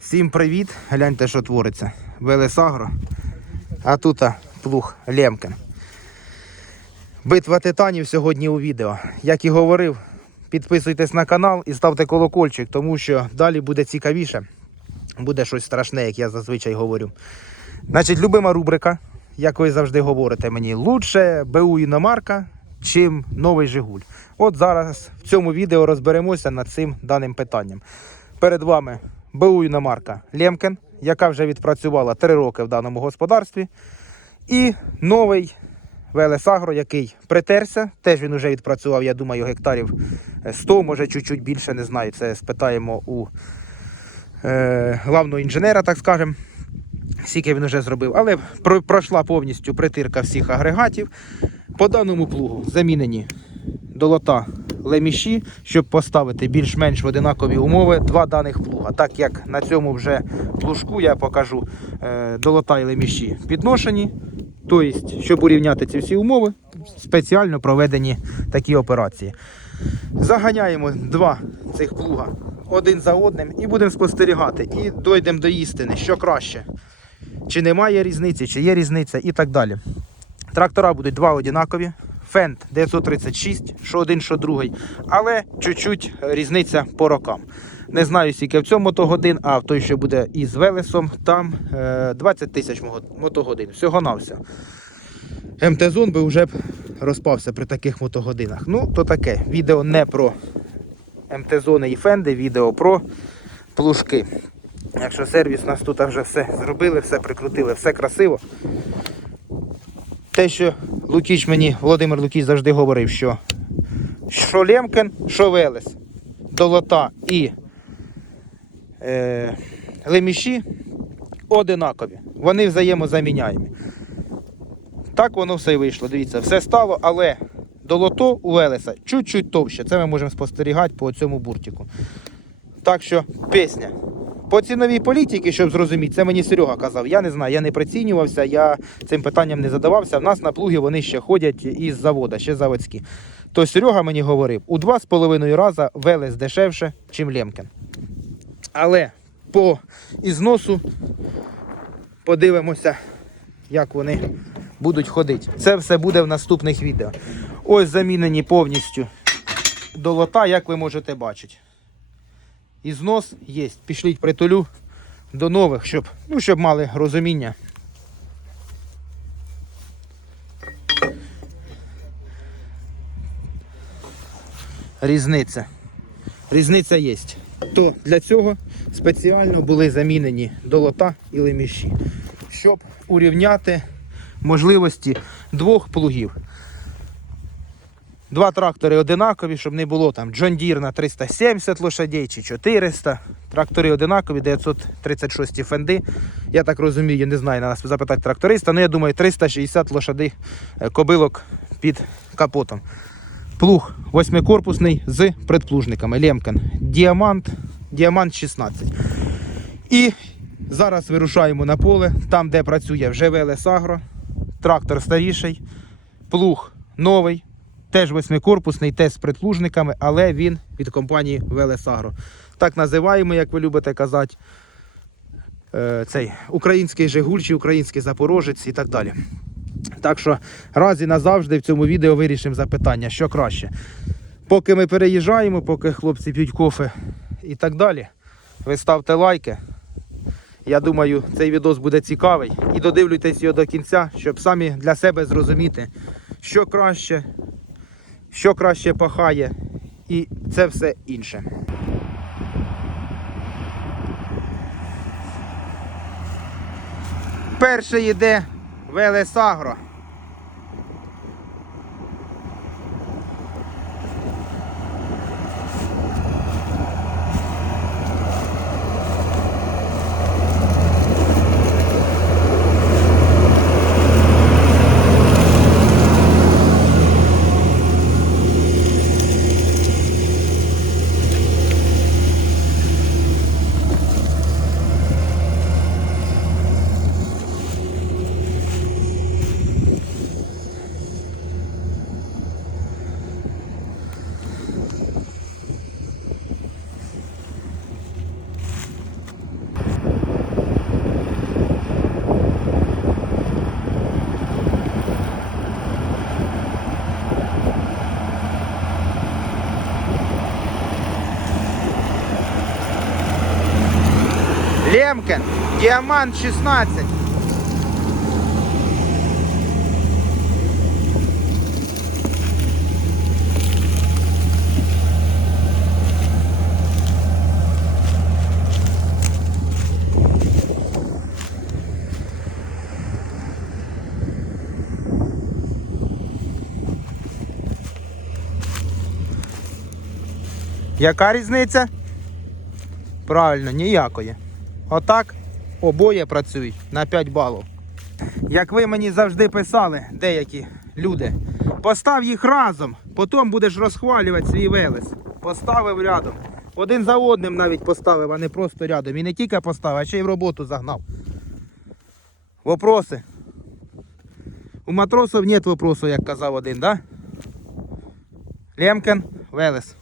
Всім привіт! Гляньте, що твориться. Велесагро. А тут плуг Лемкен. Битва титанів сьогодні у відео. Як і говорив, підписуйтесь на канал і ставте колокольчик, тому що далі буде цікавіше. Буде щось страшне, як я зазвичай говорю. Значить, любима рубрика, як ви завжди говорите мені, лучше БУ іномарка, чим новий Жигуль. От зараз в цьому відео розберемося над цим даним питанням. Перед вами БУ іномарка Лемкен, яка вже відпрацювала 3 роки в даному господарстві. І новий Велесагро, який притерся. Теж він вже відпрацював, я думаю, гектарів 100, може чуть-чуть більше, не знаю. Це спитаємо у е, главного інженера, так скажемо. Скільки він вже зробив, але пройшла повністю притирка всіх агрегатів. По даному плугу замінені долота леміші, щоб поставити більш-менш в одинакові умови два даних плуга. Так як на цьому вже плужку я покажу е, долота і леміші підношені. Тобто, щоб урівняти ці всі умови, спеціально проведені такі операції. Заганяємо два цих плуга один за одним і будемо спостерігати. І дійдемо до істини, що краще. Чи немає різниці, чи є різниця і так далі. Трактора будуть два одинакові. Фенд 936, що один, що другий. Але чуть-чуть різниця по рокам. Не знаю, скільки в цьому мотогодин, а в той, що буде із Велесом, там е, 20 тисяч мотогодин. Всього на все. МТ-зон би вже б розпався при таких мотогодинах. Ну, то таке. Відео не про МТ-зони і фенди, відео про плужки. Якщо сервіс у нас тут вже все зробили, все прикрутили, все красиво. Те, що Лукіч мені, Володимир Лукіч завжди говорив, що що Лемкен, що Велес, долота і е, леміші одинакові. Вони взаємозаміняємі. Так воно все і вийшло. Дивіться, все стало, але долото у Велеса чуть-чуть товще. Це ми можемо спостерігати по цьому буртику. Так що пісня. По ціновій політиці, щоб зрозуміти, це мені Серега казав. Я не знаю, я не прицінювався, я цим питанням не задавався. В нас на плуги вони ще ходять із завода, ще заводські. То Серега мені говорив, у два з половиною рази Велес дешевше, чим Лемкен. Але по ізносу подивимося, як вони будуть ходити. Це все буде в наступних відео. Ось замінені повністю долота, як ви можете бачити. І знос є. Пішліть притулю до нових, щоб, ну, щоб мали розуміння. Різниця. Різниця є. То для цього спеціально були замінені долота і леміші, щоб урівняти можливості двох плугів. Два трактори одинакові, щоб не було там John Deere на 370 лошадей чи 400. Трактори одинакові, 936 фенди. Я так розумію, не знаю, на нас запитати тракториста, але я думаю, 360 лошадей е, кобилок під капотом. Плуг восьмикорпусний з предплужниками. Лемкен. Діамант, Діамант 16. І зараз вирушаємо на поле, там, де працює вже Велес Агро. Трактор старіший, плуг новий. Теж восьмикорпусний, теж з предплужниками, але він від компанії Велесагро. Так називаємо, як ви любите казати, е, цей український Жигуль чи український Запорожець і так далі. Так що раз і назавжди в цьому відео вирішимо запитання, що краще. Поки ми переїжджаємо, поки хлопці п'ють кофе і так далі, ви ставте лайки. Я думаю, цей відос буде цікавий. І додивлюйтесь його до кінця, щоб самі для себе зрозуміти, що краще, що краще пахає, і це все інше. Перше йде Велесагро. Лемкен, Діамант 16. Яка різниця? Правильно, ніякої. Отак обоє працюють на 5 балів. Як ви мені завжди писали, деякі люди, постав їх разом, потім будеш розхвалювати свій велес. Поставив рядом. Один за одним навіть поставив, а не просто рядом. І не тільки поставив, а ще й в роботу загнав. Вопроси. У матросів нет вопросу, як казав один, да? Лемкен, Велес.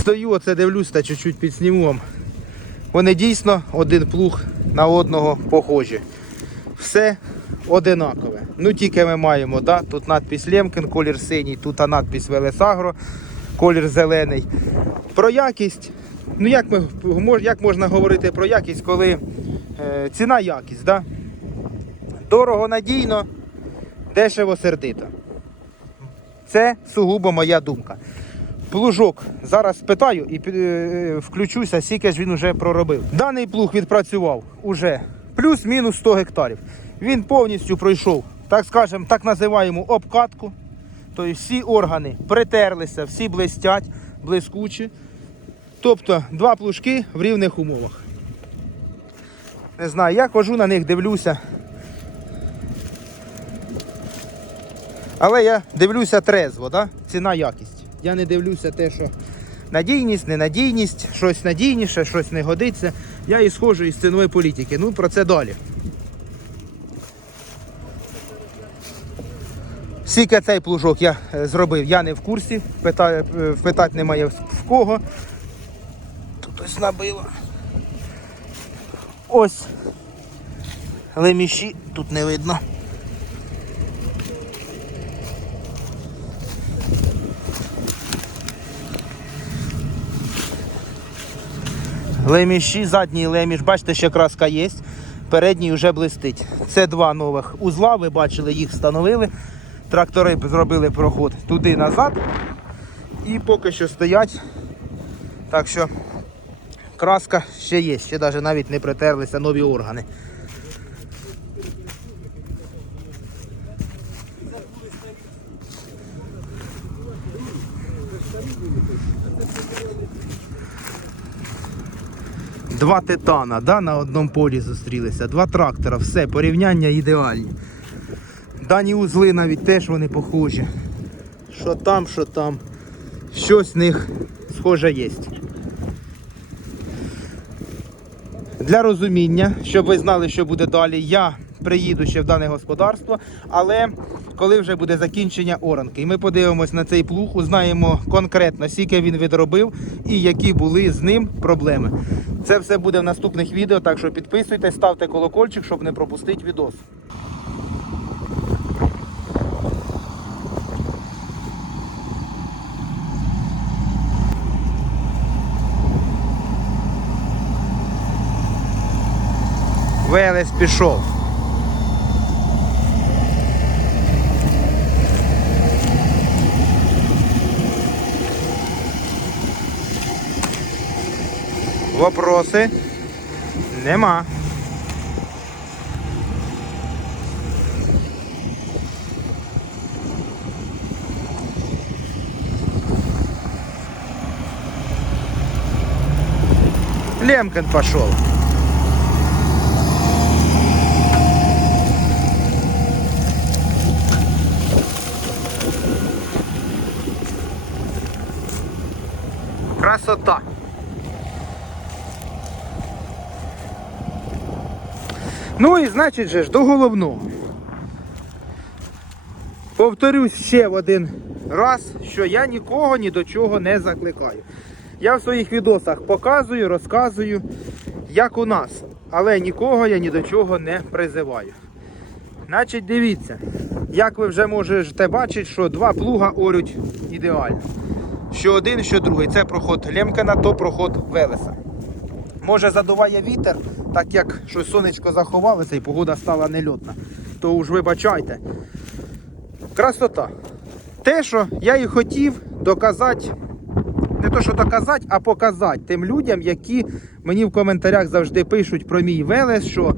Стою, оце дивлюсь та чуть-чуть підсніму вам. Вони дійсно один плуг на одного похожі. Все одинакове. Ну тільки ми маємо, да? тут надпись Лемкен, колір синій, тут надпись Велесагро, колір зелений. Про якість. Ну як, ми, як можна говорити про якість, коли е, ціна якість, да? Дорого надійно, дешево сердито. Це сугубо моя думка. Плужок зараз спитаю і е, включуся, скільки ж він вже проробив. Даний плуг відпрацював уже плюс-мінус 100 гектарів. Він повністю пройшов, так скажемо, так називаємо обкатку. Тобто всі органи притерлися, всі блистять, блискучі. Тобто два плужки в рівних умовах. Не знаю, я хожу на них, дивлюся. Але я дивлюся трезво, да? ціна якість. Я не дивлюся те, що надійність, ненадійність, щось надійніше, щось не годиться. Я і схожу із цінової політики. Ну про це далі. Скільки цей плужок я е, зробив, я не в курсі. Питаю, е, питати немає в кого. Тут ось набило. Ось. Леміші тут не видно. Леміші, задній леміш, бачите, ще краска є. Передній вже блистить. Це два нових узла, ви бачили, їх встановили. Трактори зробили проход туди назад. І поки що стоять. Так що краска ще є, ще навіть не притерлися нові органи. Два титана да, на одному полі зустрілися, два трактора, все, порівняння ідеальні. Дані узли навіть теж вони похожі. Що там, що там. Щось в них схоже є. Для розуміння, щоб ви знали, що буде далі, я приїду ще в дане господарство, але коли вже буде закінчення оранки, і ми подивимось на цей плуг, узнаємо конкретно, скільки він відробив і які були з ним проблеми. Це все буде в наступних відео, так що підписуйтесь, ставте колокольчик, щоб не пропустити відос. Велес пішов. Вопроси? Нема. Лемкен пошел. Красота. Ну і значить же ж до головного. Повторюсь ще в один раз, що я нікого ні до чого не закликаю. Я в своїх відосах показую, розказую, як у нас, але нікого я ні до чого не призиваю. Значить, дивіться, як ви вже можете бачити, що два плуга орють ідеально. Що один, що другий. Це проход Лемкена, то проход Велеса. Може задуває вітер, так як щось сонечко заховалося і погода стала нельотна. То уж вибачайте. Красота. Те, що я і хотів доказати, не то, що доказати, а показати тим людям, які мені в коментарях завжди пишуть про мій Велес, що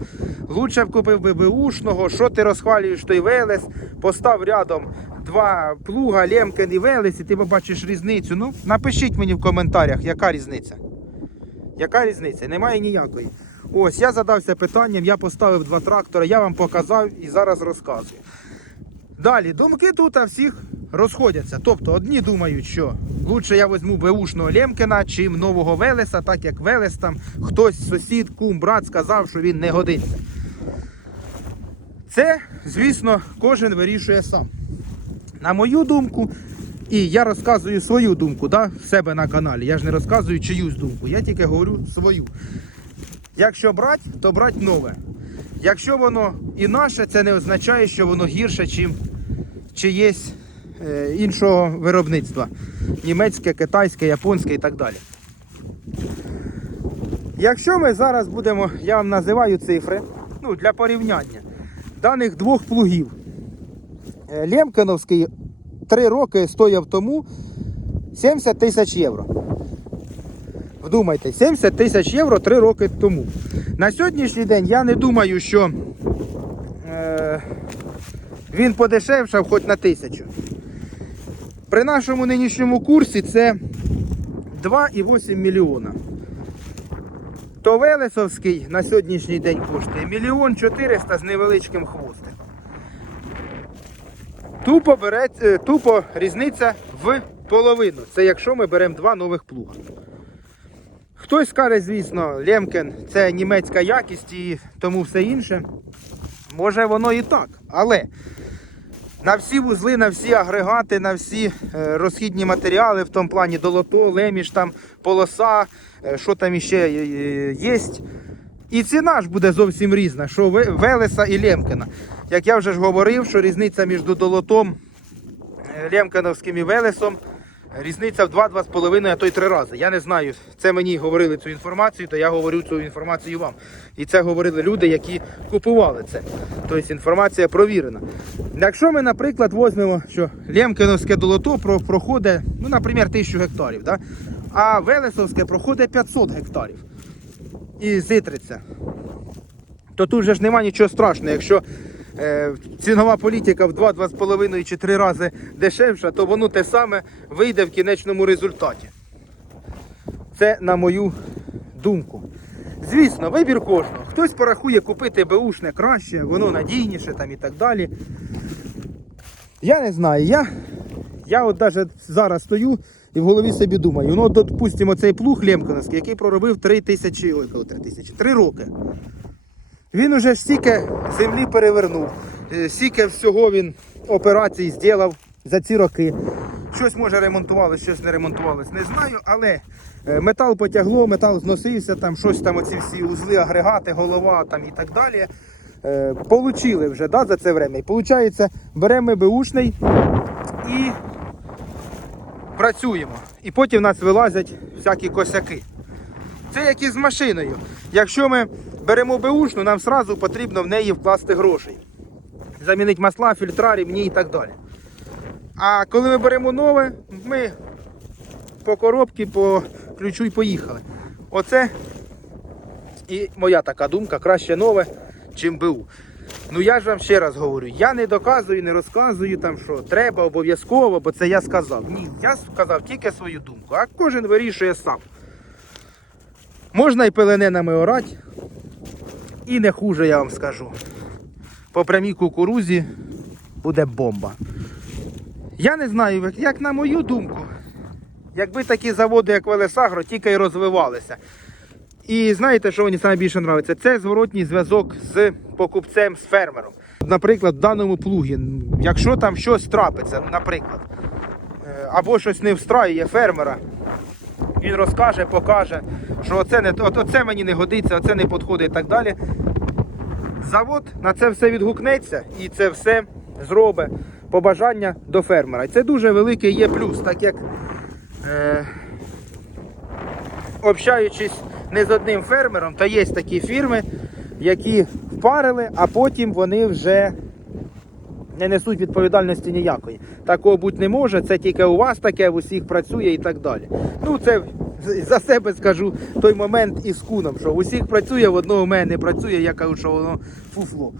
лучше б купив би беушного, що ти розхвалюєш той Велес, постав рядом два плуга, Лемкен і Велес, і ти побачиш різницю. Ну, напишіть мені в коментарях, яка різниця. Яка різниця? Немає ніякої. Ось я задався питанням, я поставив два трактори, я вам показав і зараз розказую. Далі, думки тут а всіх розходяться. Тобто одні думають, що лучше я візьму беушного Лемкена, чим нового Велеса, так як Велес там хтось, сусід, кум, брат сказав, що він не годиться. Це, звісно, кожен вирішує сам. На мою думку, і я розказую свою думку да, в себе на каналі. Я ж не розказую чиюсь думку, я тільки говорю свою. Якщо брати, то брати нове. Якщо воно і наше, це не означає, що воно гірше, чим чиєсь е, іншого виробництва. Німецьке, китайське, японське і так далі. Якщо ми зараз будемо, я вам називаю цифри, ну, для порівняння даних двох плугів. Е, Лемкеновський 3 роки стояв тому 70 тисяч євро. Вдумайте, 70 тисяч євро 3 роки тому. На сьогоднішній день я не думаю, що е, він подешевшав хоч на тисячу. При нашому нинішньому курсі це 2,8 мільйона. То Велесовський на сьогоднішній день коштує мільйон 400 з невеличким хвостиком. Тупо, бере, е, тупо різниця в половину. Це якщо ми беремо два нових плуга. Хтось скаже, звісно, Лемкен це німецька якість і тому все інше. Може воно і так. Але на всі вузли, на всі агрегати, на всі е, розхідні матеріали, в тому плані долото, леміш, там, полоса, е, що там іще є. І ціна ж буде зовсім різна, що Велеса і Лемкена. Як я вже ж говорив, що різниця між долотом е, Лемкеновським і Велесом Різниця в 2-2,5, а то й 3 рази. Я не знаю. Це мені говорили цю інформацію, то я говорю цю інформацію вам. І це говорили люди, які купували це. Тобто інформація провірена. Якщо ми, наприклад, візьмемо, що Лемкиновське долото проходить, ну, наприклад, 1000 гектарів, да? а Велесовське проходить 500 гектарів. І зитриться. То тут же ж нема нічого страшного. Якщо цінова політика в 2, 2,5 чи 3 рази дешевша, то воно те саме вийде в кінечному результаті. Це на мою думку. Звісно, вибір кожного. Хтось порахує купити беушне краще, воно надійніше там і так далі. Я не знаю. Я, я от навіть зараз стою і в голові собі думаю, ну, допустимо, цей плуг Лемконовський, який проробив 3 тисячі, ой, 3 тисячі, 3 роки. Він уже стільки землі перевернув, е, стільки всього він операцій зробив за ці роки. Щось може ремонтувалось, щось не ремонтувалось, не знаю, але е, метал потягло, метал зносився, там щось там, оці всі узли, агрегати, голова там і так далі. Е, Получили вже да, за це время. І виходить, беремо беушний і працюємо. І потім в нас вилазять всякі косяки. Це як і з машиною. Якщо ми беремо беушну, нам сразу потрібно в неї вкласти грошей. Замінити масла, фільтра, рівні і так далі. А коли ми беремо нове, ми по коробці, по ключу і поїхали. Оце і моя така думка, краще нове, чим БУ. Ну я ж вам ще раз говорю, я не доказую, не розказую там, що треба обов'язково, бо це я сказав. Ні, я сказав тільки свою думку, а кожен вирішує сам. Можна і пелененами орати, і не хуже, я вам скажу. По прямій кукурузі буде бомба. Я не знаю, як- на мою думку, якби такі заводи, як Велесагро, тільки й розвивалися. І знаєте, що мені найбільше подобається? Це зворотній зв'язок з покупцем, з фермером. Наприклад, в даному плугі, якщо там щось трапиться, наприклад, е, або щось не встраює фермера, він розкаже, покаже, що оце, не, оце мені не годиться, оце не підходить і так далі. Завод на це все відгукнеться і це все зробить побажання до фермера. І це дуже великий є плюс, так як е, общаючись не з одним фермером, то є такі фірми, які впарили, а потім вони вже не несуть відповідальності ніякої. Такого бути не може, це тільки у вас таке, в усіх працює і так далі. Ну, це за себе скажу той момент із куном, що усіх працює, в одного мене не працює, я кажу, що воно фуфло.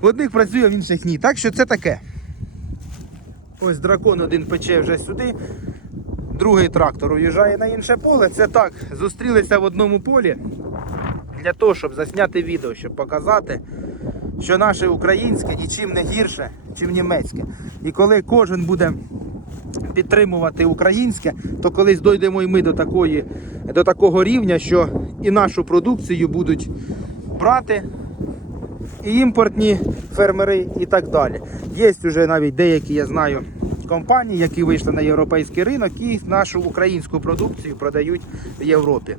В одних працює, в інших ні. Так що це таке. Ось дракон один пече вже сюди, другий трактор уїжджає на інше поле. Це так, зустрілися в одному полі для того, щоб засняти відео, щоб показати, що наше українське нічим не гірше, ніж німецьке. І коли кожен буде підтримувати українське, то колись дійдемо і ми до, такої, до такого рівня, що і нашу продукцію будуть брати, і імпортні фермери, і так далі. Є вже навіть деякі, я знаю, компанії, які вийшли на європейський ринок і нашу українську продукцію продають в Європі.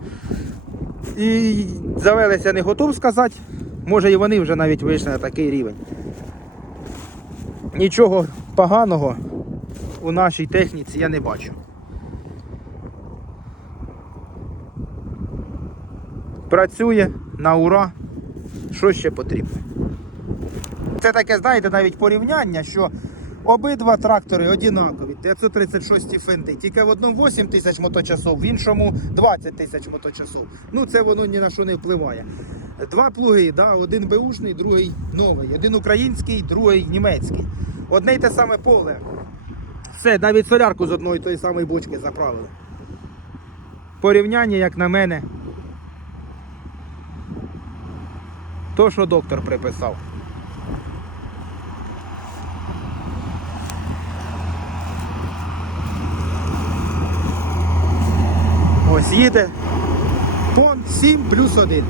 І завелися не готов сказати. Може і вони вже навіть вийшли на такий рівень. Нічого поганого у нашій техніці я не бачу. Працює на ура. Що ще потрібно? Це таке, знаєте, навіть порівняння, що обидва трактори однакові, 536 фенти. Тільки в одному 8 тисяч моточасов, в іншому 20 тисяч моточасов. Ну це воно ні на що не впливає. Два плуги, да, один беушний, другий новий. Один український, другий німецький. Одне й те саме поле. Все, навіть солярку з одної тої самої бочки заправили. Порівняння, як на мене, то, що доктор приписав. Ось їде тон 7 плюс 1.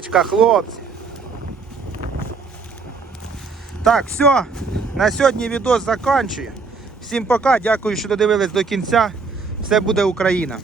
Лялечка, хлопці. Так, все. На сьогодні відос заканчує. Всім пока, дякую, що додивились до кінця. Все буде Україна.